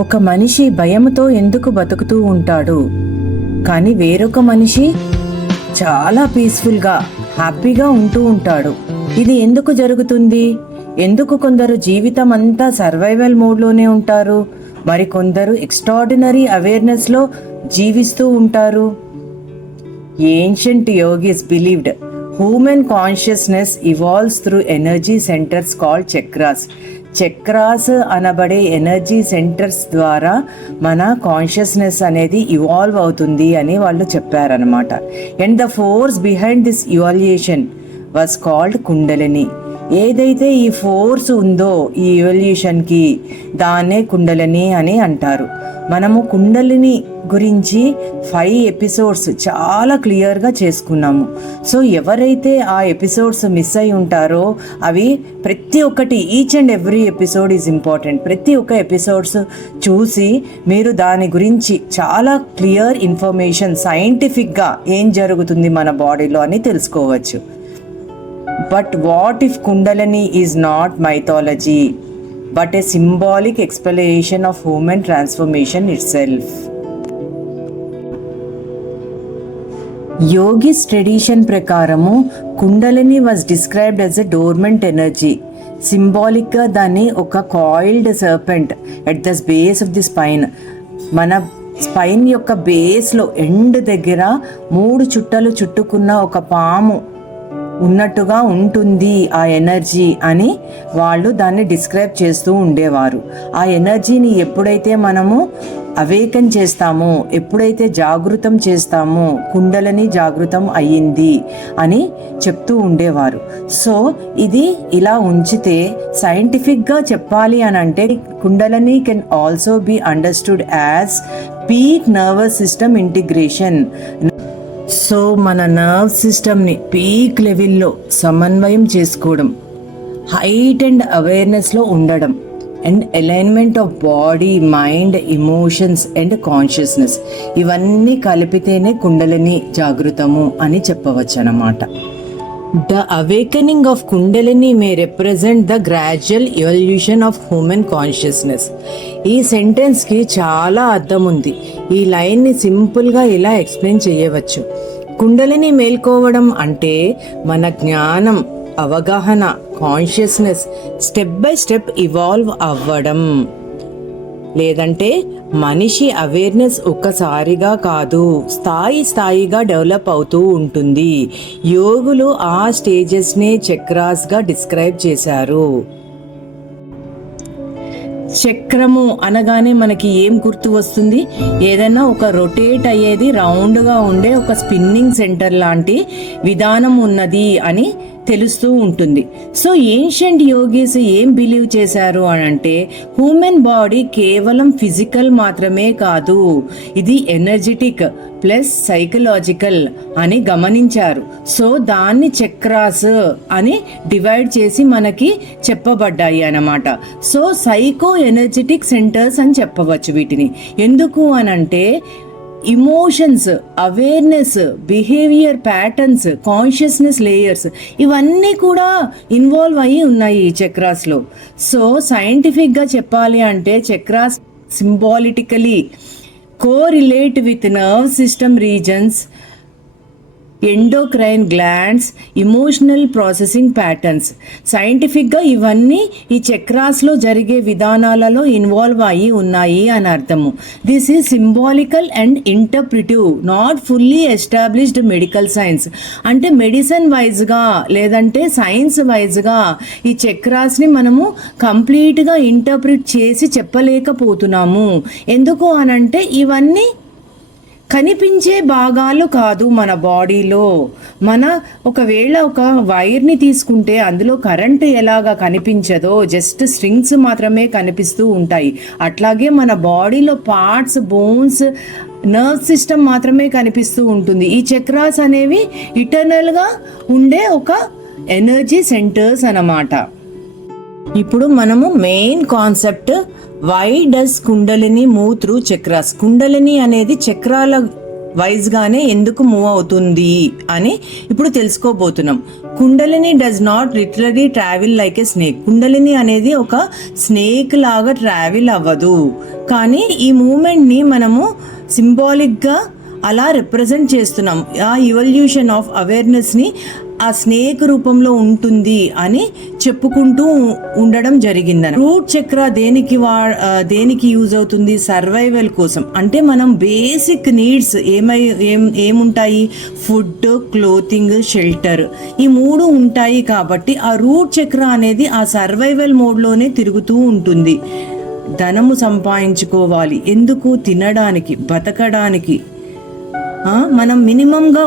ఒక మనిషి భయంతో ఎందుకు బతుకుతూ ఉంటాడు, కానీ వేరొక మనిషి చాలా పీస్ఫుల్గా హ్యాపీగా ఉంటూ ఉంటాడు. ఇది ఎందుకు జరుగుతుంది? ఎందుకు కొందరు జీవితం అంతా సర్వైవల్ మోడ్లోనే ఉంటారు, మరి కొందరు ఎక్స్ట్రాడినరీ అవేర్నెస్లో జీవిస్తూ ఉంటారు? Ancient yogis believed human consciousness evolves through energy centres called chakras. Chakras అనబడే ఎనర్జీ సెంటర్స్ ద్వారా మన కాన్షియస్నెస్ అనేది ఇవాల్వ్ అవుతుంది అని వాళ్ళు చెప్పారనమాట. And the force behind this evaluation was called kundalini. ఏదైతే ఈ ఫోర్స్ ఉందో ఈ ఇవల్యూషన్కి, దాన్నే కుండలిని అని అంటారు. మనము కుండలిని గురించి 5 ఎపిసోడ్స్ చాలా క్లియర్గా చేసుకున్నాము. సో ఎవరైతే ఆ ఎపిసోడ్స్ మిస్ అయి ఉంటారో అవి ప్రతి ఒక్కటి, each and every episode is important. ప్రతి ఒక్క ఎపిసోడ్స్ చూసి మీరు దాని గురించి చాలా క్లియర్ ఇన్ఫర్మేషన్, సైంటిఫిక్గా ఏం జరుగుతుంది మన బాడీలో అని తెలుసుకోవచ్చు. But what if Kundalini is not mythology, but a symbolic explanation of human transformation itself? Yogis tradition ప్రకారము kundalini was described as a dormant energy. సింబాలిక్గా దాన్ని ఒక coiled serpent at the base of the spine, మన spine యొక్క బేస్లో end దగ్గర 3 చుట్టలు చుట్టుకున్న ఒక పాము ఉన్నట్టుగా ఉంటుంది ఆ ఎనర్జీ అని వాళ్ళు దాన్ని డిస్క్రైబ్ చేస్తూ ఉండేవారు. ఆ ఎనర్జీని ఎప్పుడైతే మనము అవేకన్ చేస్తామో, ఎప్పుడైతే జాగృతం చేస్తామో, కుండలిని జాగృతం అయ్యింది అని చెప్తూ ఉండేవారు. సో ఇది ఇలా ఉంచితే సైంటిఫిక్గా చెప్పాలి అని అంటే kundalini can also be understood as peak nervous system integration. So మన నర్వ్ సిస్టమ్ని పీక్ లెవెల్లో సమన్వయం చేసుకోవడం, హైట్ అండ్ అవేర్నెస్లో ఉండడం, and alignment of body, mind, emotions and consciousness, ఇవన్నీ కలిపితేనే కుండలిని జాగృతము అని చెప్పవచ్చు అన్నమాట. The awakening of Kundalini may represent the gradual evolution of human consciousness. ఈ సెంటెన్స్కి చాలా అర్థం ఉంది. ఈ లైన్ని సింపుల్గా ఇలా ఎక్స్ప్లెయిన్ చేయవచ్చు. కుండలిని మేల్కోవడం అంటే మన జ్ఞానం, అవగాహన, consciousness step by step evolve అవ్వడం. లేదంటే మనిషి అవేర్నెస్ ఒక్కసారిగా కాదు, స్థాయిగా డెవలప్ అవుతూ ఉంటుంది. యోగులు ఆ స్టేజెస్నే చక్రాస్గా డిస్క్రైబ్ చేశారు. చక్రము అనగానే మనకి ఏం గుర్తు వస్తుంది? ఏదైనా ఒక రొటేట్ అయ్యేది, రౌండ్గా ఉండే ఒక స్పిన్నింగ్ సెంటర్ లాంటి విధానం ఉన్నది అని తెలుస్తూ ఉంటుంది. సో ఏన్షియంట్ యోగీస్ ఏం బిలీవ్ చేశారు అని అంటే హ్యూమన్ బాడీ కేవలం ఫిజికల్ మాత్రమే కాదు, ఇది ఎనర్జెటిక్ ప్లస్ సైకలాజికల్ అని గమనించారు. సో దాన్ని చక్రాస్ అని డివైడ్ చేసి మనకి చెప్పబడ్డాయి అన్నమాట. సో సైకో ఎనర్జెటిక్ సెంటర్స్ అని చెప్పవచ్చు వీటిని. ఎందుకు అనంటే emotions, awareness, behaviour patterns, consciousness layers ఇవన్నీ కూడా ఇన్వాల్వ్ అయ్యి ఉన్నాయి ఈ చక్రాస్లో. సో సైంటిఫిక్గా చెప్పాలి అంటే chakras symbolically correlate with nerve system regions, endocrine glands, emotional processing patterns. సైంటిఫిక్గా ఇవన్నీ ఈ చక్రాస్లో జరిగే విధానాలలో ఇన్వాల్వ్ అయ్యి ఉన్నాయి అని అర్థము. This is symbolical and interpretive, not fully established medical science. అంటే మెడిసిన్ వైజ్గా లేదంటే సైన్స్ వైజ్గా ఈ చక్రాస్ని మనము కంప్లీట్గా ఇంటర్ప్రిట్ చేసి చెప్పలేకపోతున్నాము. ఎందుకు అనంటే ఇవన్నీ కనిపించే భాగాలు కాదు మన బాడీలో. మన ఒకవేళ ఒక వైర్ని తీసుకుంటే అందులో కరెంటు ఎలాగా కనిపించదో, జస్ట్ స్ట్రింగ్స్ మాత్రమే కనిపిస్తూ ఉంటాయి. అట్లాగే మన బాడీలో పార్ట్స్, బోన్స్, నర్వ్ సిస్టమ్ మాత్రమే కనిపిస్తూ ఉంటుంది. ఈ చక్రాస్ అనేవి ఇటర్నల్గా ఉండే ఒక ఎనర్జీ సెంటర్స్ అన్నమాట. ఇప్పుడు మనము main concept, why does kundalini move through chakras. Kundalini అనేది చక్రాల వైజ్గానే ఎందుకు మూవ్ అవుతుంది అని ఇప్పుడు తెలుసుకోబోతున్నాం. Kundalini does not literally travel like a snake. Kundalini అనేది ఒక స్నేక్ లాగా ట్రావెల్ అవ్వదు, కానీ ఈ మూమెంట్ని మనము సింబాలిక్గా అలా రిప్రజెంట్ చేస్తున్నాం. ఆ ఎవల్యూషన్ ఆఫ్ అవేర్నెస్ని ఆ స్నేక్ రూపంలో ఉంటుంది అని చెప్పుకుంటూ ఉండడం జరిగిందని. రూట్ చక్ర దేనికి యూజ్ అవుతుంది? సర్వైవల్ కోసం. అంటే మనం బేసిక్ నీడ్స్ ఏముంటాయి? ఫుడ్, క్లోతింగ్, షెల్టర్, ఈ 3 ఉంటాయి. కాబట్టి ఆ రూట్ చక్ర అనేది ఆ సర్వైవల్ మోడ్లోనే తిరుగుతూ ఉంటుంది. ధనము సంపాదించుకోవాలి, ఎందుకు? తినడానికి, బతకడానికి. మనం మినిమంగా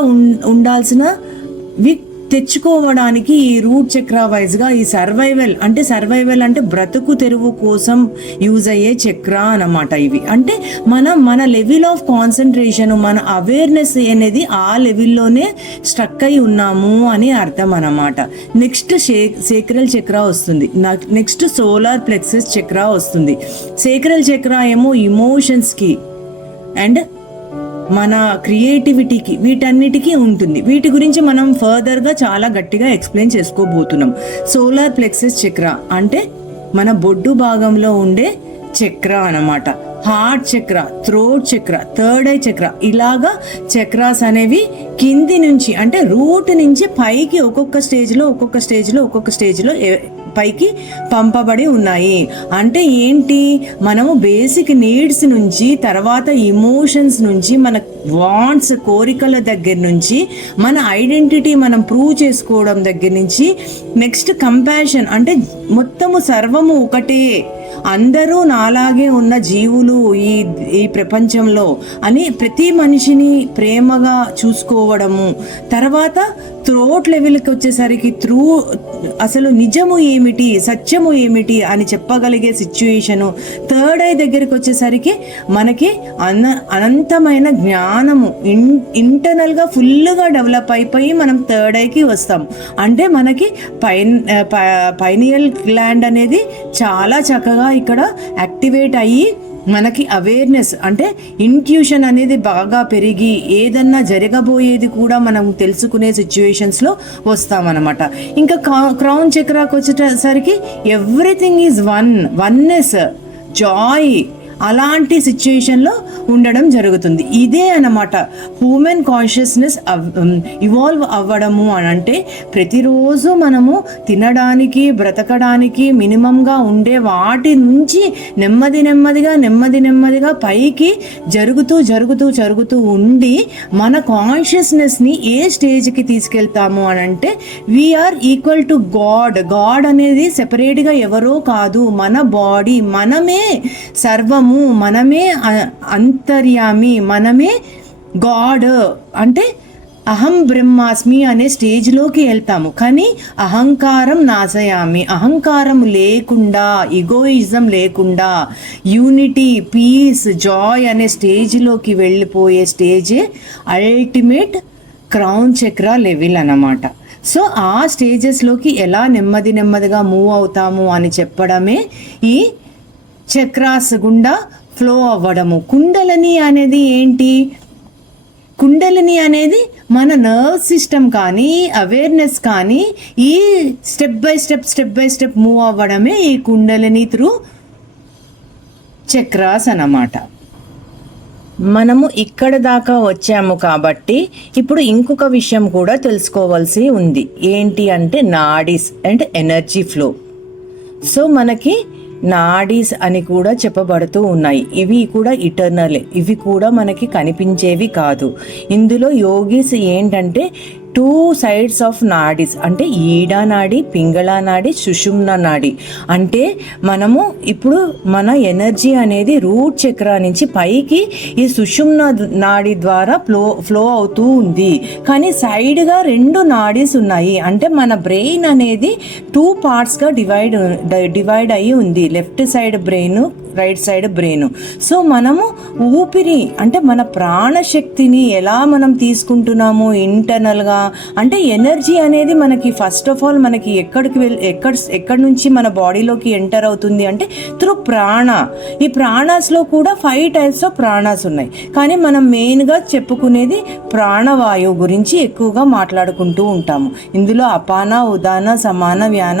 ఉండాల్సినవి తెచ్చుకోవడానికి ఈ రూట్ చక్ర వైజ్గా ఈ సర్వైవల్ అంటే బ్రతుకు తెరువు కోసం యూజ్ అయ్యే చక్ర అన్నమాట ఇవి. అంటే మన లెవెల్ ఆఫ్ కాన్సన్ట్రేషన్, మన అవేర్నెస్ అనేది ఆ లెవెల్లోనే స్ట్రక్ అయి ఉన్నాము అని అర్థం అన్నమాట. నెక్స్ట్ సేక్రల్ చక్ర వస్తుంది. నెక్స్ట్ సోలార్ ప్లెక్సస్ చక్ర వస్తుంది. సేక్రల్ చక్ర ఏమో ఇమోషన్స్కి అండ్ మన క్రియేటివిటీకి, వీటన్నిటికీ ఉంటుంది. వీటి గురించి మనం ఫర్దర్గా చాలా గట్టిగా ఎక్స్ప్లెయిన్ చేసుకోబోతున్నాం. సోలార్ ప్లెక్సస్ చక్ర అంటే మన బొడ్డు భాగంలో ఉండే చక్ర అన్నమాట. హార్ట్ చక్ర, థ్రోట్ చక్ర, థర్డ్ ఐ చక్ర, ఇలాగా చక్రాస్ అనేవి కింది నుంచి అంటే రూట్ నుంచి పైకి ఒక్కొక్క స్టేజ్లో పైకి పంపబడి ఉన్నాయి. అంటే ఏంటి? మనము బేసిక్ నీడ్స్ నుంచి, తర్వాత ఇమోషన్స్ నుంచి, మన వాంట్స్, కోరికల దగ్గర నుంచి, మన ఐడెంటిటీ మనం ప్రూవ్ చేసుకోవడం దగ్గర నుంచి, నెక్స్ట్ కంపాషన్ అంటే మొత్తము సర్వము ఒకటే, అందరూ నాలాగే ఉన్న జీవులు ఈ ప్రపంచంలో అని ప్రతి మనిషిని ప్రేమగా చూసుకోవడము. తర్వాత థ్రోట్ లెవెల్కి వచ్చేసరికి అసలు నిజము ఏమిటి, సత్యము ఏమిటి అని చెప్పగలిగే సిచ్యుయేషను. థర్డ్ ఐ దగ్గరికి వచ్చేసరికి మనకి అనంతమైన జ్ఞానము ఇంటర్నల్గా ఫుల్గా డెవలప్ అయిపోయి మనం థర్డ్ ఐకి వస్తాం. అంటే మనకి పైనియల్ గ్లాండ్ అనేది చాలా చక్కగా ఇక్కడ యాక్టివేట్ అయ్యి మనకి అవేర్నెస్ అంటే ఇంట్యూషన్ అనేది బాగా పెరిగి ఏదన్నా జరగబోయేది కూడా మనం తెలుసుకునే సిచ్యువేషన్స్లో వస్తామన్నమాట. ఇంకా క్రౌన్ చక్రాకి వచ్చేసరికి ఎవ్రీథింగ్ ఈజ్ వన్నెస్, జాయ్, అలాంటి సిచ్యుయేషన్లో ఉండడం జరుగుతుంది. ఇదే అన్నమాట హ్యూమన్ కాన్షియస్నెస్ ఇవాల్వ్ అవ్వడము అని అంటే ప్రతిరోజు మనము తినడానికి, బ్రతకడానికి మినిమంగా ఉండే వాటి నుంచి నెమ్మదిగా పైకి జరుగుతూ ఉండి మన కాన్షియస్నెస్ని ఏ స్టేజ్కి తీసుకెళ్తాము అని అంటే వీఆర్ ఈక్వల్ టు గాడ్ అనేది సెపరేట్గా ఎవరో కాదు, మన బాడీ, మనమే సర్వము, మనమే అంతర్యామి, మనమే గాడ్. అంటే అహం బ్రహ్మాస్మి అనే స్టేజ్లోకి వెళ్తాము. కానీ అహంకారం నాశయామి, అహంకారం లేకుండా, ఈగోయిజం లేకుండా, యూనిటీ, పీస్, జాయ్ అనే స్టేజ్లోకి వెళ్ళిపోయే స్టేజే అల్టిమేట్ క్రౌన్ చక్ర లెవెల్ అన్నమాట. సో ఆ స్టేజెస్లోకి ఎలా నెమ్మదిగా మూవ్ అవుతాము అని చెప్పడమే ఈ చక్రాస్ గుండా ఫ్లో అవ్వడము. కుండలిని అనేది ఏంటి? కుండలిని అనేది మన నర్వ్ సిస్టమ్ కానీ, అవేర్నెస్ కానీ ఈ స్టెప్ బై స్టెప్ మూవ్ అవ్వడమే ఈ కుండలిని త్రూ చక్రాస్ అన్నమాట. మనము ఇక్కడ దాకా వచ్చాము కాబట్టి ఇప్పుడు ఇంకొక విషయం కూడా తెలుసుకోవాల్సి ఉంది. ఏంటి అంటే nadis and energy flow. So మనకి నాడీస్ అని కూడా చెప్పబడుతూ ఉన్నాయి. ఇవి కూడా ఇటర్నలే, ఇవి కూడా మనకి కనిపించేవి కాదు. ఇందులో యోగీస్ ఏంటంటే 2 సైడ్స్ ఆఫ్ నాడీస్ అంటే ఈడా నాడి, పింగళ నాడి, సుషుమ్న నాడి. అంటే మనము ఇప్పుడు మన ఎనర్జీ అనేది రూట్ చక్ర నుంచి పైకి ఈ సుషుమ్న నాడి ద్వారా ఫ్లో అవుతూ ఉంది. కానీ సైడ్గా 2 నాడీస్ ఉన్నాయి. అంటే మన బ్రెయిన్ అనేది 2 పార్ట్స్గా డివైడ్ అయ్యి ఉంది. Left side brain, right side brain. So మనము ఊపిరి అంటే మన ప్రాణశక్తిని ఎలా మనం తీసుకుంటున్నాము ఇంటర్నల్గా, అంటే ఎనర్జీ అనేది మనకి ఫస్ట్ ఆఫ్ ఆల్ మనకి ఎక్కడి నుంచి మన బాడీలోకి ఎంటర్ అవుతుంది అంటే త్రూ ప్రాణ. ఈ ప్రాణాస్లో కూడా 5 టైప్స్ ఆఫ్ ప్రాణాస్ ఉన్నాయి, కానీ మనం మెయిన్గా చెప్పుకునేది ప్రాణవాయువు గురించి ఎక్కువగా మాట్లాడుకుంటూ ఉంటాము. ఇందులో అపాన, ఉదాన, సమాన, వ్యాన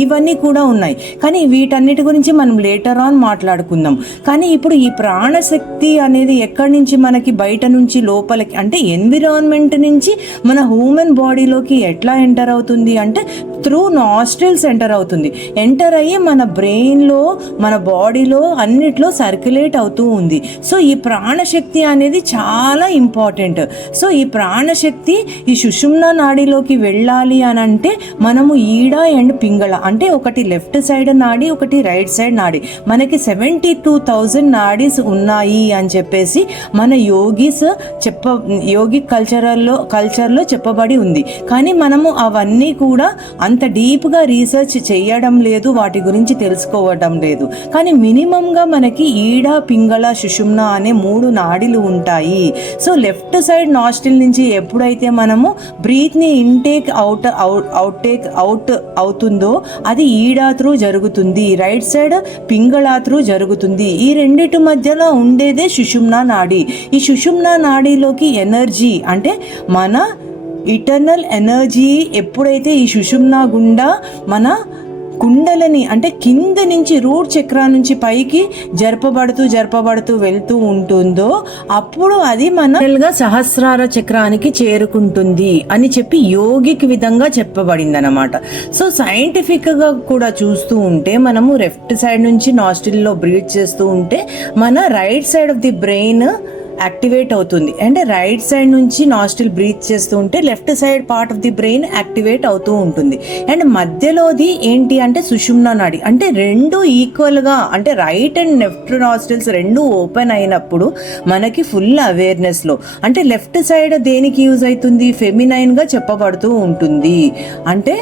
ఇవన్నీ కూడా ఉన్నాయి, కానీ వీటన్నిటి గురించి మనం లేటర్ ఆన్ మాట్లాడుకుందాం. కానీ ఇప్పుడు ఈ ప్రాణశక్తి అనేది ఎక్కడి నుంచి మనకి బయట నుంచి లోపలికి అంటే ఎన్విరాన్మెంట్ నుంచి మన హ్యూమన్ బాడీలోకి ఎట్లా ఎంటర్ అవుతుంది అంటే త్రూ నాస్ట్రిల్స్ ఎంటర్ అవుతుంది. ఎంటర్ అయ్యి మన బ్రెయిన్లో మన బాడీలో అన్నిట్లో సర్క్యులేట్ అవుతూ ఉంది. సో ఈ ప్రాణశక్తి అనేది చాలా ఇంపార్టెంట్. సో ఈ ప్రాణశక్తి ఈ సుషుమ్నా నాడిలోకి వెళ్ళాలి అని అంటే మనము ఈడ అండ్ పింగళ అంటే ఒకటి లెఫ్ట్ సైడ్ నాడి, ఒకటి రైట్ సైడ్ నాడి. మనకి 72,000 నాడీస్ ఉన్నాయి అని చెప్పేసి మన యోగిక్ కల్చర్లో చెప్పబడి ఉంది. కానీ మనము అవన్నీ కూడా అంత డీప్గా రీసెర్చ్ చేయడం లేదు, వాటి గురించి తెలుసుకోవడం లేదు. కానీ మినిమంగా మనకి ఈడ, పింగళ, సుషుమ్నా అనే 3 నాడిలు ఉంటాయి. సో లెఫ్ట్ సైడ్ నాస్ట్రిల్ నుంచి ఎప్పుడైతే మనము బ్రీత్ని ఇంటేక్ అవుట్ అవుతుందో అది ఈడా త్రూ జరుగుతుంది, రైట్ సైడ్ పింగళా త్రూ జరుగుతుంది. ఈ రెండిటి మధ్యలో ఉండేదే సుషుమ్నా నాడి. ఈ సుషుమ్నా నాడిలోకి ఎనర్జీ అంటే మన ఇటర్నల్ ఎనర్జీ ఎప్పుడైతే ఈ సుషుమ్నా గుండా మన కుండలని అంటే కింద నుంచి రూట్ చక్ర నుంచి పైకి జరపబడుతూ వెళ్తూ ఉంటుందో అప్పుడు అది మన సహస్రార చక్రానికి చేరుకుంటుంది అని చెప్పి యోగిక్ విధంగా చెప్పబడింది అనమాట. సో సైంటిఫిక్ గా కూడా చూస్తూ ఉంటే మనము లెఫ్ట్ సైడ్ నుంచి నాస్ట్రిల్లో బ్రీత్ చేస్తూ ఉంటే మన right side of the brain activate అవుతుంది. అండ్ రైట్ సైడ్ నుంచి నాస్ట్రిల్ బ్రీత్ చేస్తూ ఉంటే left side part of the brain activate అవుతూ ఉంటుంది. అండ్ మధ్యలోది ఏంటి అంటే సుషుమ్నా నాడి. అంటే రెండు ఈక్వల్గా అంటే రైట్ అండ్ లెఫ్ట్ నాస్ట్రిల్స్ రెండు ఓపెన్ అయినప్పుడు మనకి ఫుల్ అవేర్నెస్లో అంటే లెఫ్ట్ సైడ్ దేనికి యూజ్ అవుతుంది, ఫెమినైన్గా చెప్పబడుతూ ఉంటుంది. అంటే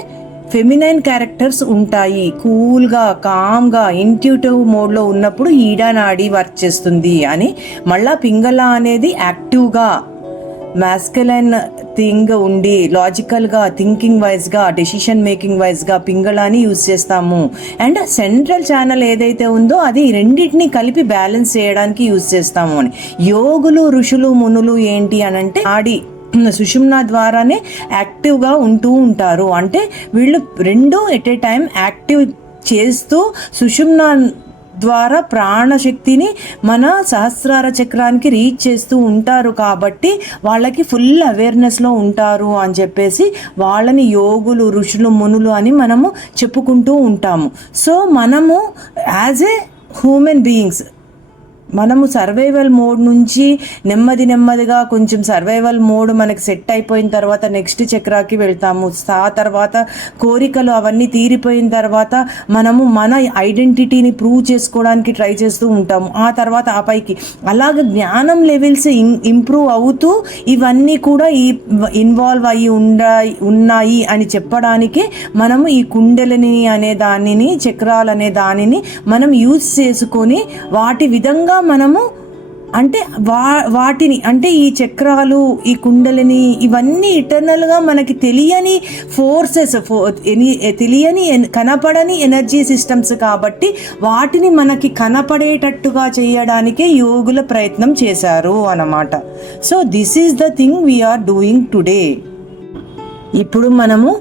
ఫెమినైన్ క్యారెక్టర్స్ ఉంటాయి, కూల్గా కామ్గా ఇంట్యూటివ్ మోడ్లో ఉన్నప్పుడు ఈడా నాడి వర్క్ చేస్తుంది అని. మళ్ళా పింగళ అనేది యాక్టివ్గా మాస్కులైన్ థింగ్ ఉండి లాజికల్గా థింకింగ్ వైజ్గా డెసిషన్ మేకింగ్ వైజ్గా పింగళాని యూజ్ చేస్తాము. అండ్ సెంట్రల్ ఛానల్ ఏదైతే ఉందో అది రెండింటిని కలిపి బ్యాలెన్స్ చేయడానికి యూజ్ చేస్తాము అని. యోగులు, ఋషులు, మునులు ఏంటి అని అంటే నాడి సుషుమ్నా ద్వారానే యాక్టివ్గా ఉంటూ ఉంటారు. అంటే వీళ్ళు రెండు ఎట్ ఏ టైం యాక్టివ్ చేస్తూ సుషుమ్నా ద్వారా ప్రాణశక్తిని మన సహస్రార చక్రానికి రీచ్ చేస్తూ ఉంటారు. కాబట్టి వాళ్ళకి ఫుల్ అవేర్నెస్లో ఉంటారు అని చెప్పేసి వాళ్ళని యోగులు, ఋషులు, మునులు అని మనము చెప్పుకుంటూ ఉంటాము. సో మనము యాజ్ ఏ హ్యూమన్ బీయింగ్స్ మనము సర్వైవల్ మోడ్ నుంచి నెమ్మదిగా కొంచెం సర్వైవల్ మోడ్ మనకి సెట్ అయిపోయిన తర్వాత నెక్స్ట్ చక్రాకి వెళ్తాము. ఆ తర్వాత కోరికలు అవన్నీ తీరిపోయిన తర్వాత మనము మన ఐడెంటిటీని ప్రూవ్ చేసుకోవడానికి ట్రై చేస్తూ ఉంటాము. ఆ తర్వాత ఆ పైకి అలాగే జ్ఞానం లెవెల్స్ ఇంప్రూవ్ అవుతూ ఇవన్నీ కూడా ఇన్వాల్వ్ అయ్యి ఉన్నాయి అని చెప్పడానికి మనము ఈ కుండలిని అనే దానిని, చక్రాలు అనే దానిని మనం యూజ్ చేసుకొని వాటి విధంగా మనము అంటే వాటిని అంటే ఈ చక్రాలు, ఈ కుండలిని ఇవన్నీ ఇటర్నల్గా మనకి తెలియని ఫోర్సెస్, తెలియని కనపడని ఎనర్జీ సిస్టమ్స్ కాబట్టి వాటిని మనకి కనపడేటట్టుగా చేయడానికే యోగుల ప్రయత్నం చేశారు అన్నమాట. So this is the thing we're doing today. ఇప్పుడు మనము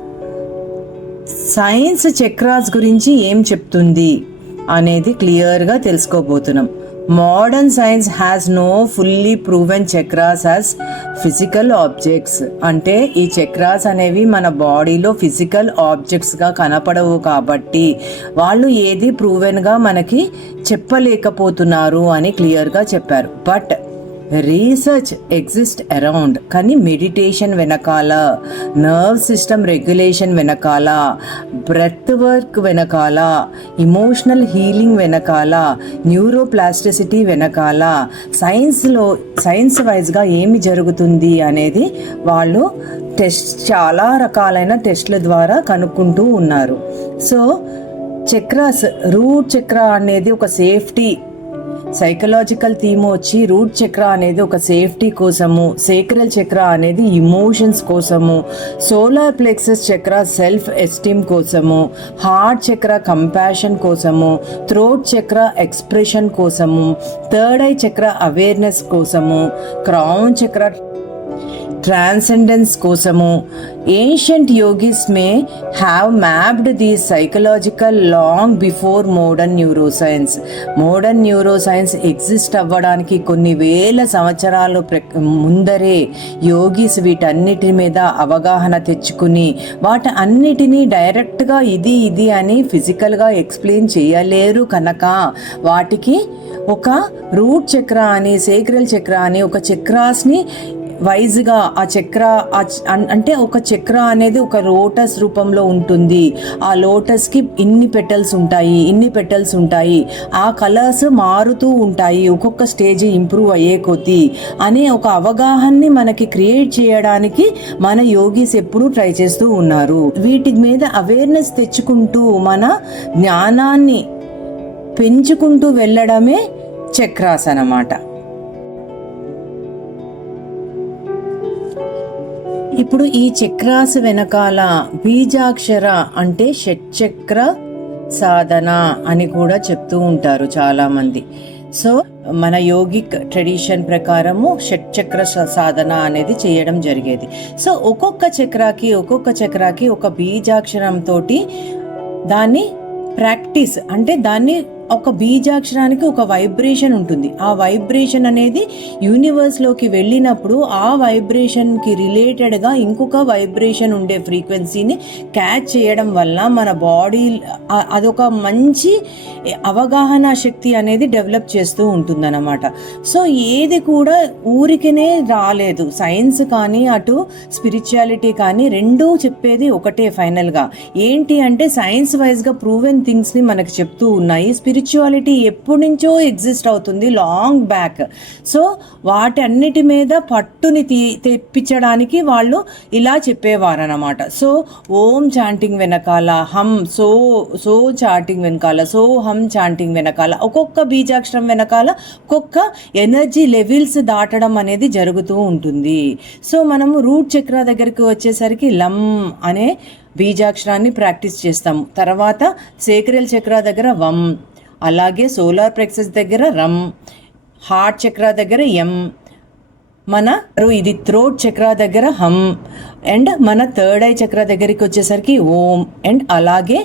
సైన్స్ చక్రాస్ గురించి ఏం చెప్తుంది అనేది క్లియర్గా తెలుసుకోబోతున్నాం. Modern science has no fully proven chakras as physical objects. అంటే ఈ చక్రాస్ అనేవి మన బాడీలో ఫిజికల్ ఆబ్జెక్ట్స్గా కనపడవు కాబట్టి వాళ్ళు ఏది ప్రూవెన్గా మనకి చెప్పలేకపోతున్నారు అని క్లియర్గా చెప్పారు. But research exist around. కానీ మెడిటేషన్ వెనకాల, నర్వ్ సిస్టమ్ రెగ్యులేషన్ వెనకాల, బ్రెత్ వర్క్ వెనకాల, ఇమోషనల్ హీలింగ్ వెనకాల, న్యూరోప్లాస్టిసిటీ వెనకాల సైన్స్ వైజ్గా ఏమి జరుగుతుంది అనేది వాళ్ళు చాలా రకాలైన టెస్ట్ల ద్వారా కనుక్కుంటూ ఉన్నారు. సో చక్రాస్, రూట్ చక్ర అనేది ఒక సేఫ్టీ, సైకలాజికల్ థీమ్ వచ్చి రూట్ చక్ర అనేది ఒక సేఫ్టీ కోసము, సేక్రల్ చక్ర అనేది ఇమోషన్స్ కోసము, సోలార్ ప్లెక్సస్ చక్ర సెల్ఫ్ ఎస్టీమ్ కోసము, హార్ట్ చక్ర కంపాషన్ కోసము, థ్రోట్ చక్ర ఎక్స్ప్రెషన్ కోసము, థర్డ్ ఐ చక్ర అవేర్నెస్ కోసము, క్రౌన్ చక్ర ట్రాన్సెండెన్స్ కోసము. Ancient yogis may have mapped these psychological long before modern neuroscience. Modern neuroscience exist అవ్వడానికి కొన్ని వేల సంవత్సరాలు ముందరే యోగిస్ వీటన్నిటి మీద అవగాహన తెచ్చుకుని వాటి అన్నిటినీ డైరెక్ట్గా ఇది అని ఫిజికల్గా ఎక్స్ప్లెయిన్ చేయలేరు కనుక వాటికి ఒక రూట్ చక్ర అని, సేక్రల్ చక్ర అని ఒక చక్రాస్ని వైజ్గా ఆ చక్ర అంటే ఒక చక్ర అనేది ఒక లోటస్ రూపంలో ఉంటుంది. ఆ లోటస్కి ఇన్ని పెటల్స్ ఉంటాయి, ఆ కలర్స్ మారుతూ ఉంటాయి ఒక్కొక్క స్టేజ్ ఇంప్రూవ్ అయ్యే కొద్దీ అనే ఒక అవగాహనని మనకి క్రియేట్ చేయడానికి మన యోగిస్ ఎప్పుడూ ట్రై చేస్తూ ఉన్నారు. వీటి మీద అవేర్నెస్ తెచ్చుకుంటూ మన జ్ఞానాన్ని పెంచుకుంటూ వెళ్ళడమే చక్రాస్ అన్నమాట. ఇప్పుడు ఈ చక్రాస్ వెనకాల బీజాక్షర అంటే షట్చక్ర సాధన అని కూడా చెప్తూ ఉంటారు చాలామంది. సో మన యోగిక్ ట్రెడిషన్ ప్రకారము షట్చక్ర సాధన అనేది చేయడం జరిగేది. సో ఒక్కొక్క చక్రాకి ఒక బీజాక్షరంతో దాన్ని ప్రాక్టీస్ అంటే దాన్ని ఒక బీజాక్షరానికి ఒక వైబ్రేషన్ ఉంటుంది. ఆ వైబ్రేషన్ అనేది యూనివర్స్లోకి వెళ్ళినప్పుడు ఆ వైబ్రేషన్కి రిలేటెడ్గా ఇంకొక వైబ్రేషన్ ఉండే ఫ్రీక్వెన్సీని క్యాచ్ చేయడం వల్ల మన బాడీ అదొక మంచి అవగాహన శక్తి అనేది డెవలప్ చేస్తూ ఉంటుందన్నమాట. సో ఏది కూడా ఊరికనే రాలేదు. సైన్స్ కానీ అటు స్పిరిచువాలిటీ కానీ రెండూ చెప్పేది ఒకటే ఫైనల్గా. ఏంటి అంటే సైన్స్ వైజ్గా ప్రూవెన్ థింగ్స్ని మనకు చెప్తూ ఉన్నాయి. స్పిరిచువాలిటీ ఎప్పటి నుంచో ఎగ్జిస్ట్ అవుతుంది లాంగ్ బ్యాక్. సో వాటి అన్నిటి మీద పట్టుని తెప్పించడానికి వాళ్ళు ఇలా చెప్పేవారు అన్నమాట. సో ఓం చాంటింగ్ వెనకాల హమ్, సో చాంటింగ్ వెనకాల సో హమ్ చాంటింగ్ వెనకాల ఒక్కొక్క బీజాక్షరం వెనకాల ఒక్కొక్క ఎనర్జీ లెవెల్స్ దాటడం అనేది జరుగుతూ ఉంటుంది. సో మనము రూట్ చక్ర దగ్గరికి వచ్చేసరికి లం అనే బీజాక్షరాన్ని ప్రాక్టీస్ చేస్తాము. తర్వాత సేక్రల్ చక్ర దగ్గర వం, అలాగే సోలార్ ప్లెక్సస్ దగ్గర రం, హార్ట్ చక్ర దగ్గర ఎం, ఇది థ్రోట్ చక్ర దగ్గర హమ్, అండ్ మన థర్డ్ ఐ చక్ర దగ్గరికి వచ్చేసరికి ఓం, అండ్ అలాగే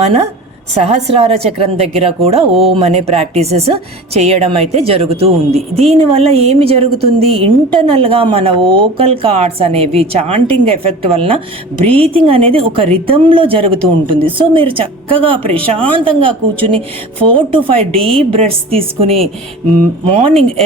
మన సహస్రార చక్రం దగ్గర కూడా ఓం అనే ప్రాక్టీసెస్ చేయడం అయితే జరుగుతూ ఉంది. దీనివల్ల ఏమి జరుగుతుంది, ఇంటర్నల్గా మన వోకల్ కార్డ్స్ అనేవి చాంటింగ్ ఎఫెక్ట్ వలన బ్రీతింగ్ అనేది ఒక రిథంలో జరుగుతూ ఉంటుంది. సో మీరు చక్కగా ప్రశాంతంగా కూర్చుని 4 to 5 డీప్ బ్రెత్స్ తీసుకుని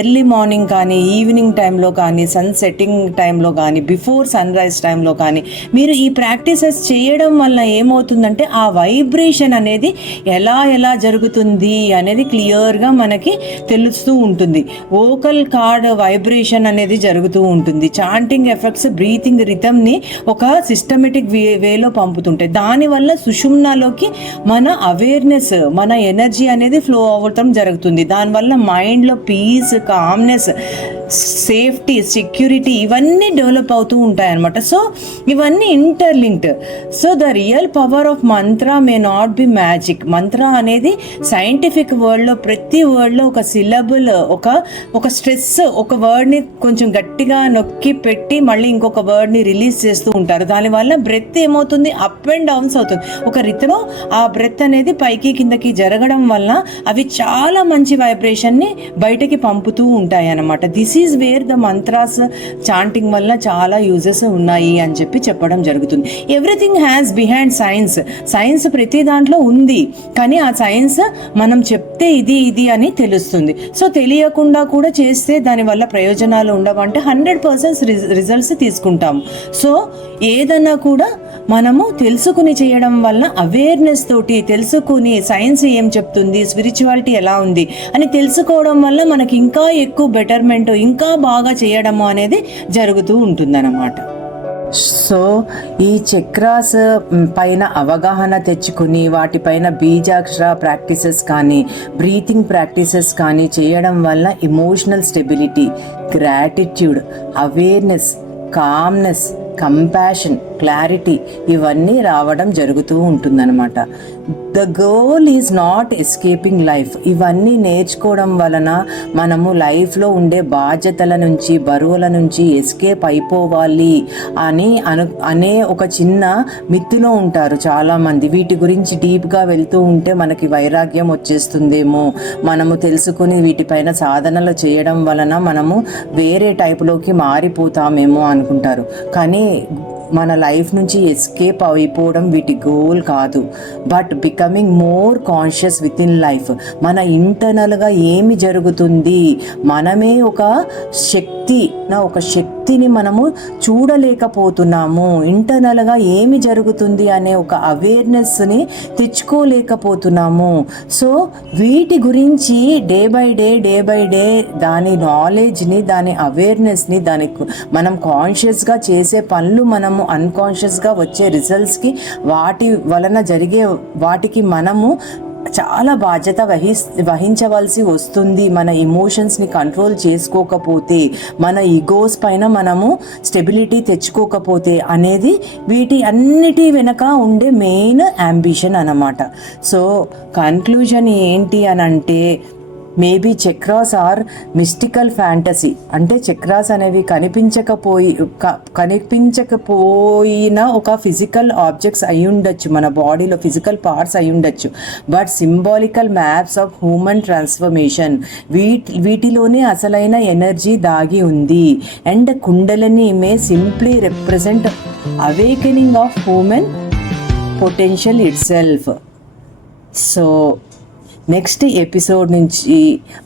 ఎర్లీ మార్నింగ్ కానీ ఈవినింగ్ టైంలో కానీ సన్ సెట్టింగ్ టైంలో కానీ బిఫోర్ సన్ రైజ్ టైంలో కానీ మీరు ఈ ప్రాక్టీసెస్ చేయడం వల్ల ఏమవుతుందంటే ఆ వైబ్రేషన్ అనేది ఎలా జరుగుతుంది అనేది క్లియర్గా మనకి తెలుస్తూ ఉంటుంది. వోకల్ కార్డ్ వైబ్రేషన్ అనేది జరుగుతూ ఉంటుంది. చాంటింగ్ ఎఫెక్ట్స్ బ్రీతింగ్ రిథమ్ని ఒక సిస్టమేటిక్ వేలో పంపుతుంటాయి. దానివల్ల సుషుమ్నాలోకి మన అవేర్నెస్, మన ఎనర్జీ అనేది ఫ్లో అవ్వటం జరుగుతుంది. దానివల్ల మైండ్లో పీస్, కామ్నెస్, సేఫ్టీ, సెక్యూరిటీ ఇవన్నీ డెవలప్ అవుతూ ఉంటాయన్నమాట. సో ఇవన్నీ interlinked. So the real power of Mantra may not be magic. మంత్ర అనేది సైంటిఫిక్ వరల్డ్లో ప్రతి వర్డ్లో ఒక సిలబుల్, ఒక స్ట్రెస్, ఒక వర్డ్ని కొంచెం గట్టిగా నొక్కి పెట్టి మళ్ళీ ఇంకొక వర్డ్ని రిలీజ్ చేస్తూ ఉంటారు. దానివల్ల బ్రెత్ ఏమవుతుంది, అప్ అండ్ డౌన్స్ అవుతుంది. ఒక రీతిలో ఆ బ్రెత్ అనేది పైకి కిందకి జరగడం వల్ల అవి చాలా మంచి వైబ్రేషన్ని బయటకి పంపుతూ ఉంటాయి అన్నమాట. This is where the mantras chanting వల్ల చాలా యూజెస్ ఉన్నాయి అని చెప్పడం జరుగుతుంది. Everything has behind science. Science ప్రతి దాంట్లో ఉంది, కానీ ఆ సైన్స్ మనం చెప్తే ఇది అని తెలుస్తుంది. సో తెలియకుండా కూడా చేస్తే దానివల్ల ప్రయోజనాలు ఉండవంటే 100% రిజల్ట్స్ తీసుకుంటాము. సో ఏదన్నా కూడా మనము తెలుసుకుని చేయడం వల్ల అవేర్నెస్ తోటి తెలుసుకుని సైన్స్ ఏం చెప్తుంది, స్పిరిచువాలిటీ ఎలా ఉంది అని తెలుసుకోవడం వల్ల మనకి ఇంకా ఎక్కువ బెటర్మెంట్, ఇంకా బాగా చేయడము అనేది జరుగుతూ ఉంటుందన్నమాట. సో ఈ చక్రాస్ పైన అవగాహన తెచ్చుకుని వాటిపైన బీజాక్షర ప్రాక్టీసెస్ కానీ బ్రీతింగ్ ప్రాక్టీసెస్ కానీ చేయడం వల్ల emotional stability, gratitude, awareness, calmness, compassion, clarity ఇవన్నీ రావడం జరుగుతూ ఉంటుందన్నమాట. The goal is not escaping life. ఇవన్నీ నేర్చుకోవడం వలన మనము లైఫ్లో ఉండే బాధ్యతల నుంచి, బరువుల నుంచి ఎస్కేప్ అయిపోవాలి అనే ఒక చిన్న మిత్తులో ఉంటారు చాలామంది. వీటి గురించి డీప్గా వెళ్తూ ఉంటే మనకి వైరాగ్యం వచ్చేస్తుందేమో, మనము తెలుసుకుని వీటిపైన సాధనలు చేయడం వలన మనము వేరే టైపులోకి మారిపోతామేమో అనుకుంటారు. కానీ మన లైఫ్ నుంచి ఎస్కేప్ అయిపోవడం వీటి గోల్ కాదు. But becoming more conscious with in life. మన ఇంటర్నల్గా ఏమి జరుగుతుంది, మనమే ఒక శక్తిని మనము చూడలేకపోతున్నాము. ఇంటర్నల్గా ఏమి జరుగుతుంది అనే ఒక అవేర్నెస్ని తెచ్చుకోలేకపోతున్నాము. సో వీటి గురించి డే బై డే దాని నాలెడ్జ్ని, దాని అవేర్నెస్ని, మనం కాన్షియస్గా చేసే పనులు మనము అన్కాన్షియస్గా వచ్చే రిజల్ట్స్కి వాటి వలన జరిగే వాటికి మనము చాలా బాధ్యత వహించవలసి వస్తుంది. మన ఎమోషన్స్ని కంట్రోల్ చేసుకోకపోతే, మన ఈగోస్ పైన మనము స్టెబిలిటీ తెచ్చుకోకపోతే అనేది వీటి అన్నిటి వెనక ఉండే మెయిన్ అంబిషన్ అన్నమాట. సో కన్క్లూజన్ ఏంటి అని అంటే, maybe chakras are mystical fantasy. అంటే చక్రాస్ అనేవి కనిపించకపోయిన ఒక ఫిజికల్ ఆబ్జెక్ట్స్ అయి ఉండొచ్చు, మన బాడీలో ఫిజికల్ పార్ట్స్ అయి ఉండొచ్చు. But symbolical maps of human transformation. వీటిలోనే అసలైన ఎనర్జీ దాగి ఉంది. And Kundalini may simply represent awakening of human potential itself. So next episode నుంచి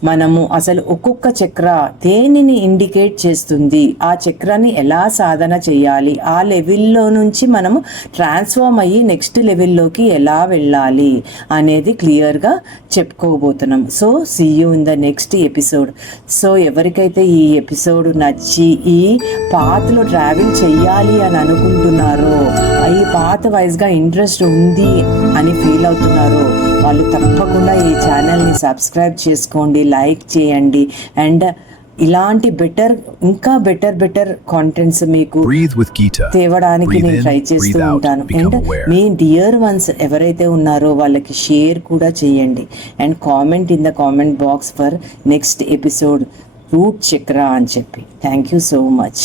మనము అసలు ఒక్కొక్క చక్ర దేనిని ఇండికేట్ చేస్తుంది, ఆ చక్రాన్ని ఎలా సాధన చేయాలి, ఆ లెవెల్లో నుంచి మనము ట్రాన్స్ఫార్మ్ అయ్యి నెక్స్ట్ లెవెల్లోకి ఎలా వెళ్ళాలి అనేది క్లియర్గా చెప్పుకోబోతున్నాం. So see you in the next episode. So ఎవరికైతే ఈ ఎపిసోడ్ నచ్చి ఈ పాత్లో ట్రావెల్ చెయ్యాలి అని అనుకుంటున్నారో, ఈ పాత్ వైజ్గా ఇంట్రెస్ట్ ఉంది అని ఫీల్ అవుతున్నారో వాళ్ళు తప్పకుండా ఈ ఛానల్ని సబ్స్క్రైబ్ చేసుకోండి, లైక్ చేయండి. అండ్ ఇలాంటి ఇంకా బెటర్ కాంటెంట్స్ మీకు తేవడానికి నేను ట్రై చేస్తూ ఉంటాను. అండ్ మీ డియర్ వన్స్ ఎవరైతే ఉన్నారో వాళ్ళకి షేర్ కూడా చేయండి. And comment in the comment box for next episode root chakra అని చెప్పి. Thank you so much.